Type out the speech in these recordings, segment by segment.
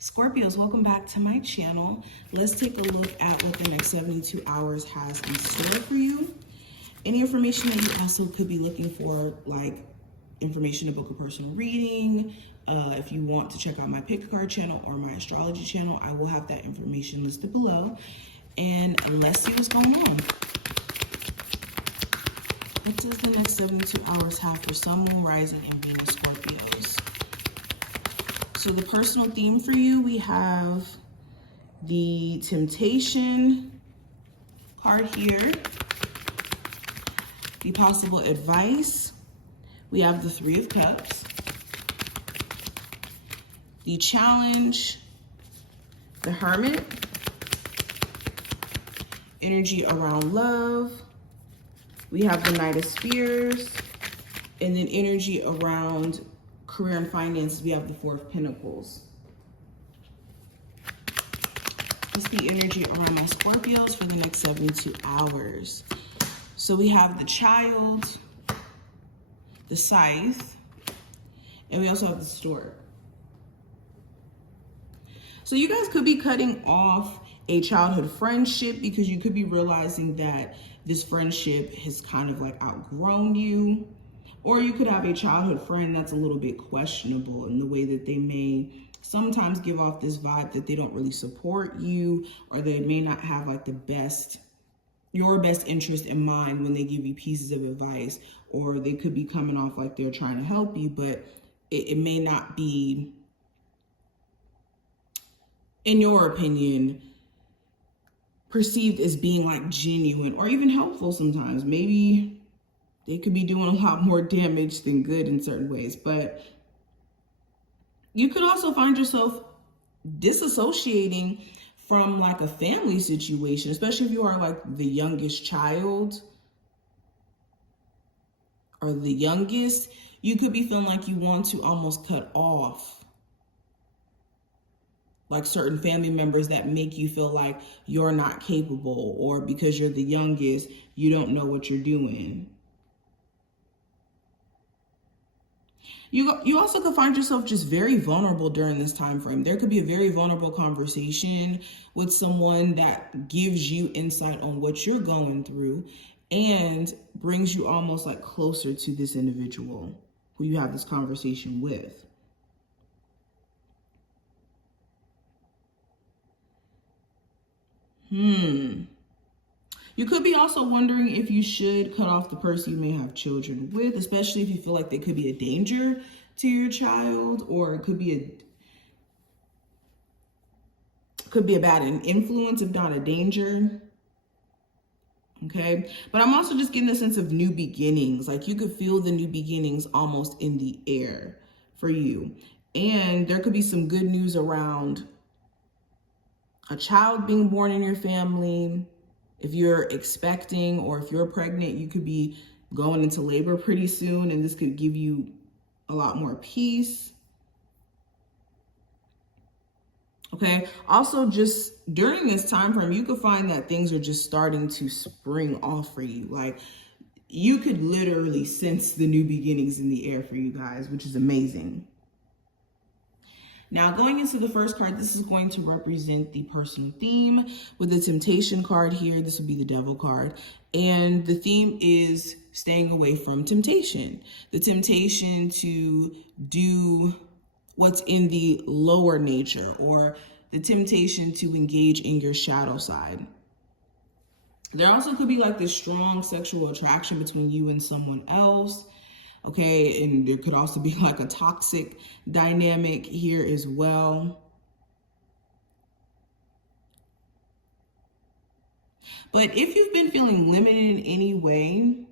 Scorpios, welcome back to my channel. Let's take a look at what the next 72 hours has in store for you. Any information that you also could be looking for, like information to book a personal reading. If you want to check out my pick card channel or my astrology channel, I will have that information listed below. And let's see what's going on. What does the next 72 hours have for Sun, Moon, Rising, and Venus Scorpios? So the personal theme for you, we have the Temptation card here, the possible advice. We have the Three of Cups, the challenge, the Hermit, energy around love. We have the Knight of Spears, and then energy around career and finances. We have the Four of Pentacles. What's the energy around my Scorpios for the next 72 hours? So we have the Child, the Scythe, and we also have the Stork. So you guys could be cutting off a childhood friendship because you could be realizing that this friendship has kind of like outgrown you. Or you could have a childhood friend that's a little bit questionable in the way that they may sometimes give off this vibe that they don't really support you, or they may not have like your best interest in mind when they give you pieces of advice, or they could be coming off like they're trying to help you, but it may not be, in your opinion, perceived as being like genuine or even helpful sometimes. Maybe they could be doing a lot more damage than good in certain ways, but you could also find yourself disassociating from like a family situation, especially if you are like the youngest child or the youngest. You could be feeling like you want to almost cut off like certain family members that make you feel like you're not capable, or because you're the youngest, you don't know what you're doing. You also could find yourself just very vulnerable during this time frame. There could be a very vulnerable conversation with someone that gives you insight on what you're going through and brings you almost like closer to this individual who you have this conversation with. You could be also wondering if you should cut off the person you may have children with, especially if you feel like they could be a danger to your child, or it could be a bad influence, if not a danger. Okay, but I'm also just getting a sense of new beginnings. Like you could feel the new beginnings almost in the air for you. And there could be some good news around a child being born in your family. If you're expecting, or if you're pregnant, you could be going into labor pretty soon, and this could give you a lot more peace. Okay. Also, just during this time frame, you could find that things are just starting to spring off for you. Like you could literally sense the new beginnings in the air for you guys, which is amazing. Now, going into the first card, this is going to represent the personal theme with the Temptation card here. This would be the Devil card. And the theme is staying away from temptation. The temptation to do what's in the lower nature, or the temptation to engage in your shadow side. There also could be like this strong sexual attraction between you and someone else. Okay, and there could also be like a toxic dynamic here as well. But if you've been feeling limited in any way,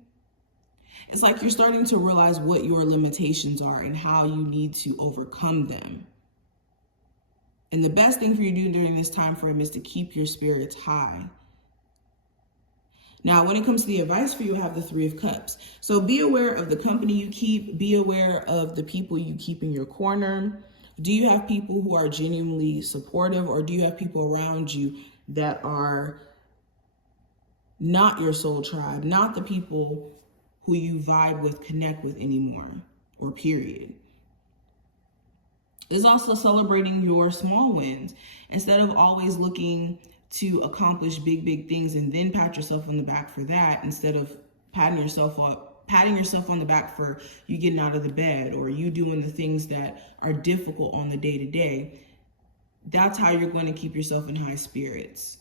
it's like you're starting to realize what your limitations are and how you need to overcome them. And the best thing for you to do during this time frame is to keep your spirits high. Now, when it comes to the advice for you, I have the Three of Cups. So be aware of the company you keep. Be aware of the people you keep in your corner. Do you have people who are genuinely supportive, or do you have people around you that are not your soul tribe, not the people who you vibe with, connect with anymore, or period? It's also celebrating your small wins instead of always looking to accomplish big things and then pat yourself on the back for that, instead of patting yourself on the back for you getting out of the bed or you doing the things that are difficult on the day to day. That's how you're going to keep yourself in high spirits.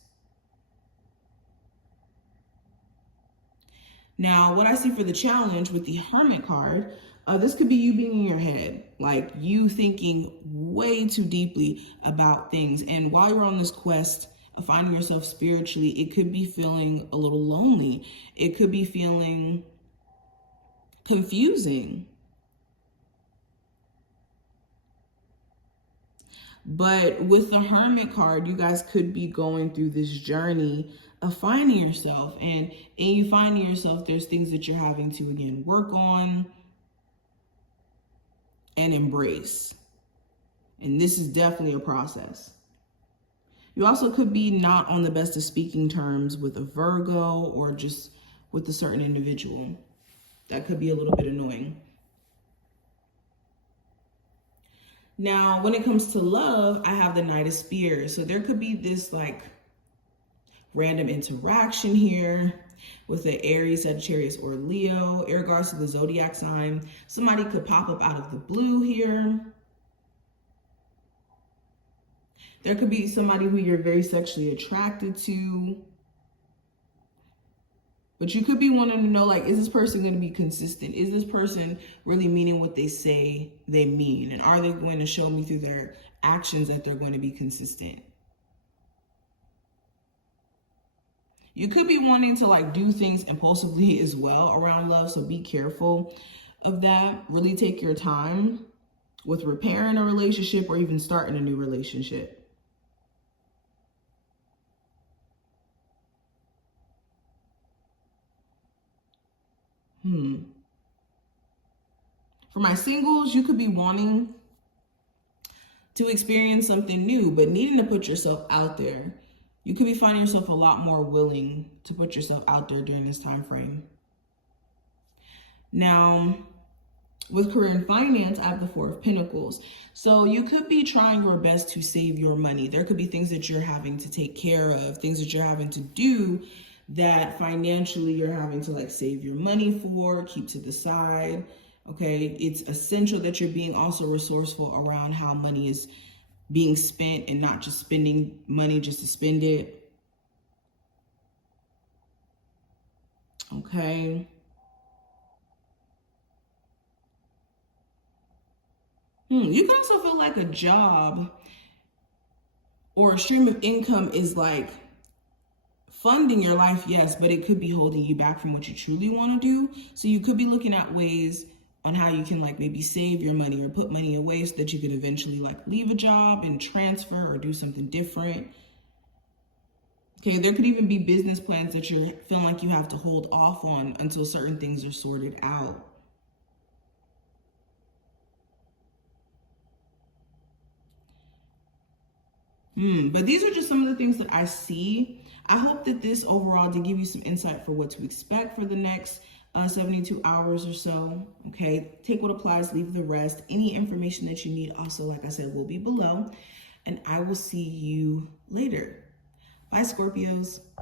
Now, what I see for the challenge with the Hermit card, this could be you being in your head, like you thinking way too deeply about things. And while you're on this quest of finding yourself spiritually, it could be feeling a little lonely. It could be feeling confusing. But with the Hermit card, you guys could be going through this journey of finding yourself. And in you finding yourself, there's things that you're having to, again, work on and embrace. And this is definitely a process. You also could be not on the best of speaking terms with a Virgo or just with a certain individual. That could be a little bit annoying. Now, when it comes to love, I have the Knight of Spears. So there could be this like random interaction here with the Aries, Sagittarius, or Leo, in regards to the zodiac sign. Somebody could pop up out of the blue here. There could be somebody who you're very sexually attracted to. But you could be wanting to know, like, is this person going to be consistent? Is this person really meaning what they say they mean? And are they going to show me through their actions that they're going to be consistent? You could be wanting to like do things impulsively as well around love. So be careful of that. Really take your time with repairing a relationship or even starting a new relationship. For my singles, you could be wanting to experience something new, but needing to put yourself out there. You could be finding yourself a lot more willing to put yourself out there during this time frame. Now, with career and finance, I have the Four of Pentacles. So you could be trying your best to save your money. There could be things that you're having to take care of, things that you're having to do that financially you're having to like save your money for, keep to the side. Okay, it's essential that you're being also resourceful around how money is being spent and not just spending money just to spend it. Okay. You can also feel like a job or a stream of income is like funding your life, yes, but it could be holding you back from what you truly want to do. So you could be looking at ways on how you can like maybe save your money or put money away so that you could eventually like leave a job and transfer or do something different. Okay, there could even be business plans that you're feeling like you have to hold off on until certain things are sorted out. But these are just some of the things that I see. I hope that this overall did give you some insight for what to expect for the next 72 hours or so. Okay, take what applies, leave the rest. Any information that you need also, like I said, will be below. And I will see you later. Bye, Scorpios.